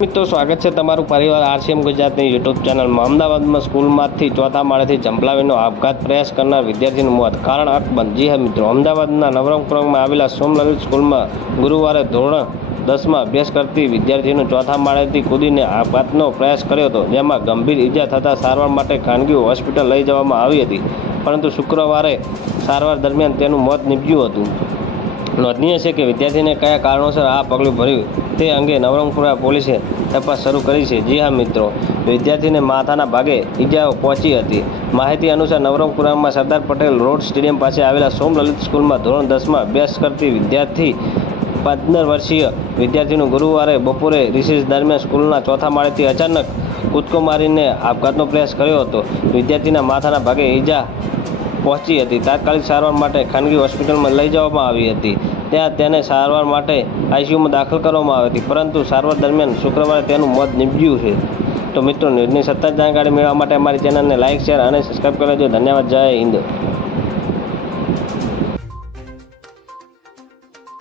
મિત્રો સ્વાગત છે તમારું પરિવાર આરસીએમ ગુજરાતની યુટ્યુબ ચેનલમાં। અમદાવાદમાં સ્કૂલમાંથી ચોથા માળેથી જંપલાવીનો આપઘાત પ્રયાસ કરનાર વિદ્યાર્થીનું મોત, કારણ અકબંધ। જી હા મિત્રો, અમદાવાદના નવરંગપુરામાં આવેલા સોમલલિત સ્કૂલમાં ગુરુવારે ધોરણ 10માં અભ્યાસ કરતી વિદ્યાર્થીનું ચોથા માળેથી કૂદીને આપઘાતનો પ્રયાસ કર્યો હતો, જેમાં ગંભીર ઈજા થતાં સારવાર માટે ખાનગી હોસ્પિટલ લઈ જવામાં આવી હતી, પરંતુ શુક્રવારે સારવાર દરમિયાન તેનું મોત નીપજ્યું હતું। નોંધનીય છે કે વિદ્યાર્થીને કયા કારણોસર આ પગલું ભર્યું તે અંગે નવરંગપુરા પોલીસે તપાસ શરૂ કરી છે। જી હા મિત્રો, વિદ્યાર્થીને માથાના ભાગે ઈજાઓ પહોંચી હતી। માહિતી અનુસાર નવરંગપુરામાં સરદાર પટેલ રોડ સ્ટેડિયમ પાસે આવેલા સોમલલિત સ્કૂલમાં ધોરણ 10માં અભ્યાસ કરતી 15 વર્ષીય વિદ્યાર્થીનું ગુરુવારે બપોરે રિસેસ દરમિયાન સ્કૂલના ચોથા માળેથી અચાનક કૂદકો મારીને આપઘાતનો પ્રયાસ કર્યો હતો। વિદ્યાર્થીના માથાના ભાગે ઈજા પહોંચી હતી। તાત્કાલિક સારવાર માટે ખાનગી હોસ્પિટલમાં લઈ જવામાં આવી હતી, ત્યાં તેને સારવાર માટે આઈસીયુમાં દાખલ કરવામાં આવી હતી, પરંતુ સારવાર દરમિયાન શુક્રવારે તેનું મોત નીપજ્યું છે। તો મિત્રો, ન્યૂઝની સતત જાણકારી મેળવવા માટે અમારી ચેનલને લાઇક, શેર અને સબસ્ક્રાઈબ કરી લેજો। ધન્યવાદ। જય હિન્દ।